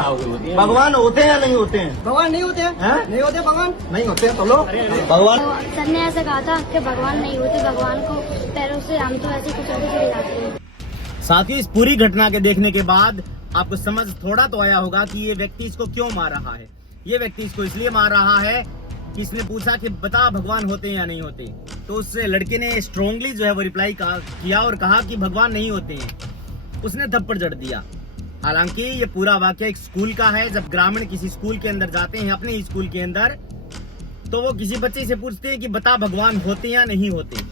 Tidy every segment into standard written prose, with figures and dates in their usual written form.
क्या भगवान होते हैं या नहीं होते हैं? भगवान नहीं होते हैं? नहीं होते भगवान? नहीं होते हैं तो लो भगवान। सर ने ऐसा कहा था कि भगवान नहीं होते, भगवान को पैरों से हम तो ऐसे कुछ चले जाते हैं। साथ ही इस पूरी घटना के देखने के बाद आपको समझ थोड़ा तो आया होगा कि ये व्यक्ति इसको क्यों मार रहा है। ये व्यक्ति इसको इसलिए मार रहा है कि इसने पूछा कि बता भगवान होते हैं या नहीं होते, तो उस लड़के ने स्ट्रोंगली जो है वो रिप्लाई किया और कहा कि भगवान नहीं होते हैं। उसने थप्पड़ जड़ दिया। हालांकि ये पूरा वाकया एक स्कूल का है। जब ग्रामीण किसी स्कूल के अंदर जाते हैं, अपने ही स्कूल के अंदर, तो वो किसी बच्चे से पूछते हैं कि बता भगवान होते या नहीं होते,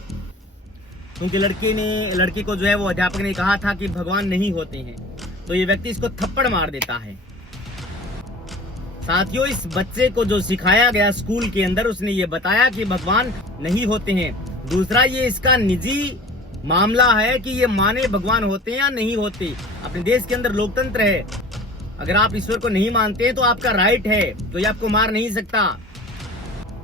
क्योंकि लड़के को जो है वो अध्यापक ने कहा था कि भगवान नहीं होते हैं। तो ये व्यक्ति इसको थप्पड़ मार देता है। साथियों, इस बच्चे को जो सिखाया गया स्कूल के अंदर, उसने ये बताया कि भगवान नहीं होते हैं। दूसरा, ये इसका निजी मामला है कि ये माने भगवान होते हैं या नहीं होते। अपने देश के अंदर लोकतंत्र है। अगर आप ईश्वर को नहीं मानते हैं तो आपका राइट है, तो ये आपको मार नहीं सकता।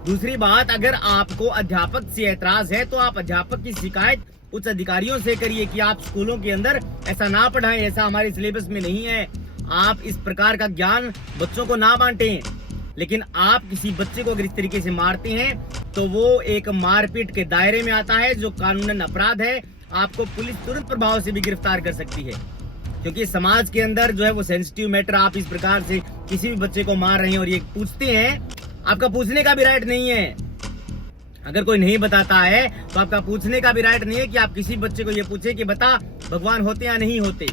दूसरी बात, अगर आपको अध्यापक से ऐतराज है तो आप अध्यापक की शिकायत उच्च अधिकारियों से करिए कि आप स्कूलों के अंदर ऐसा ना पढ़ाएं, ऐसा हमारे सिलेबस में नहीं है। आप इस प्रकार का ज्ञान बच्चों को ना बांटें। लेकिन आप किसी बच्चे को अगर इस तरीके से मारते हैं तो वो एक मारपीट के दायरे में आता है, जो कानूनन अपराध है। आपको पुलिस तुरंत प्रभाव से भी गिरफ्तार कर सकती है, क्योंकि समाज के अंदर जो है वो सेंसिटिव मैटर, आप इस प्रकार से किसी भी बच्चे को मार रहे हैं और ये पूछते हैं, आपका पूछने का भी राइट नहीं है। अगर कोई नहीं बताता है तो आपका पूछने का भी राइट नहीं है कि आप किसी बच्चे को ये पूछे कि बता भगवान होते या नहीं होते।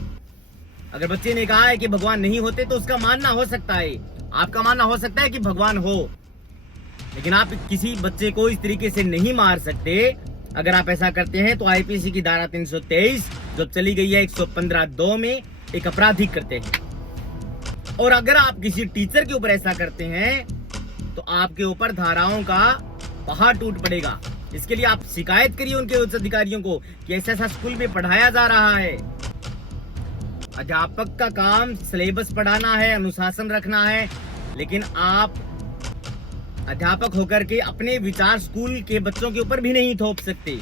अगर बच्चे ने कहा है कि भगवान नहीं होते तो उसका मानना हो सकता है, आपका मानना हो सकता है कि भगवान हो, लेकिन आप किसी बच्चे को इस तरीके से नहीं मार सकते। अगर आप ऐसा करते हैं तो आईपीसी की धारा 323 जो चली गई है 115(2) में एक आपराधिक करते हैं। और अगर आप किसी टीचर के ऊपर ऐसा करते हैं तो आपके ऊपर धाराओं का पहाड़ टूट पड़ेगा। इसके लिए आप शिकायत करिए उनके उच्च अधिकारियों को कि ऐसा स्कूल में पढ़ाया जा रहा है। अध्यापक का काम सिलेबस पढ़ाना है, अनुशासन रखना है, लेकिन आप अध्यापक होकर के अपने विचार स्कूल के बच्चों के ऊपर भी नहीं थोप सकते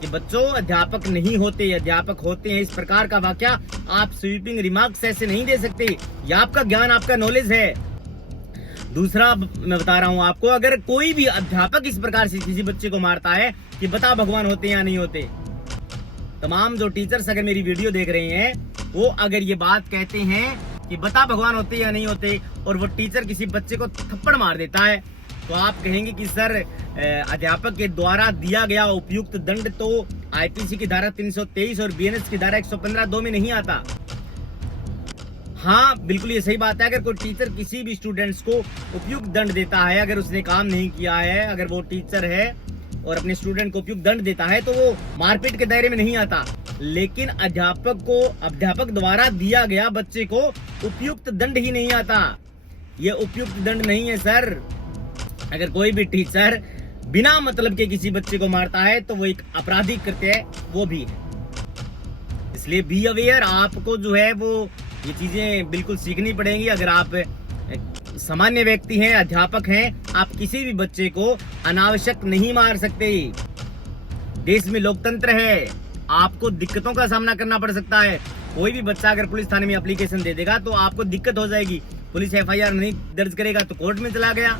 कि बच्चों अध्यापक नहीं होते, अध्यापक होते हैं। इस प्रकार का वाकया आप स्वीपिंग रिमार्क्स ऐसे नहीं दे सकते। ये आपका ज्ञान, आपका नॉलेज है। दूसरा, मैं बता रहा हूं आपको, अगर कोई भी अध्यापक इस प्रकार से किसी बच्चे को मारता है कि बता भगवान होते या नहीं होते, तमाम जो टीचर्स अगर मेरी वीडियो देख रहे हैं वो अगर ये बात कहते हैं कि बता भगवान होते या नहीं होते, और वो टीचर किसी बच्चे को थप्पड़ मार देता है, तो आप कहेंगे कि सर अध्यापक के द्वारा दिया गया उपयुक्त दंड तो आईपीसी की धारा 323 और बीएनएस की धारा 115(2) में नहीं आता। हाँ, बिल्कुल ये सही बात है। अगर कोई टीचर किसी भी स्टूडेंट्स को उपयुक्त दंड देता है, अगर उसने काम नहीं किया है, अगर वो टीचर है और अपने स्टूडेंट को उपयुक्त दंड देता है, तो वो मारपीट के दायरे में नहीं आता। लेकिन अध्यापक द्वारा दिया गया बच्चे को उपयुक्त दंड ही नहीं आता। ये उपयुक्त दंड नहीं है सर। अगर कोई भी टीचर बिना मतलब के किसी बच्चे को मारता है तो वो एक आपराधिक कृत्य है, वो भी है। इसलिए बी अवेयर, आपको जो है वो ये चीजें बिल्कुल सीखनी पड़ेंगी। अगर आप सामान्य व्यक्ति हैं, अध्यापक हैं, आप किसी भी बच्चे को अनावश्यक नहीं मार सकते। देश में लोकतंत्र है, आपको दिक्कतों का सामना करना पड़ सकता है। कोई भी बच्चा अगर पुलिस थाने में एप्लीकेशन दे देगा तो आपको दिक्कत हो जाएगी। पुलिस एफआईआर नहीं दर्ज करेगा तो कोर्ट में चला गया।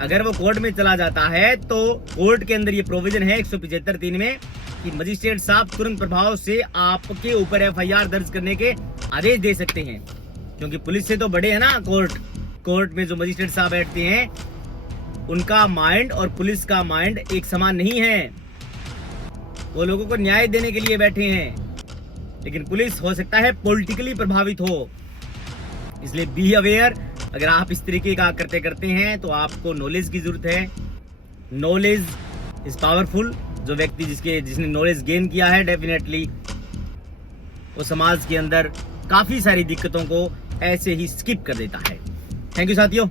अगर वो कोर्ट में चला जाता है तो कोर्ट के अंदर ये प्रोविजन है 175(3) में कि मजिस्ट्रेट साहब तुरंत प्रभाव से आपके ऊपर एफआईआर दर्ज करने के आदेश दे सकते हैं, क्योंकि पुलिस से तो बड़े है ना कोर्ट में जो मजिस्ट्रेट साहब बैठते हैं, उनका माइंड और पुलिस का माइंड एक समान नहीं है। वो लोगों को न्याय देने के लिए बैठे हैं, लेकिन पुलिस हो सकता है पॉलिटिकली प्रभावित हो। इसलिए बी अवेयर। अगर आप इस तरीके का करते हैं तो आपको नॉलेज की जरूरत है। Knowledge is powerful. जो व्यक्ति जिसने नॉलेज गेन किया है, डेफिनेटली वो समाज के अंदर काफी सारी दिक्कतों को ऐसे ही स्किप कर देता है। थैंक यू साथियों।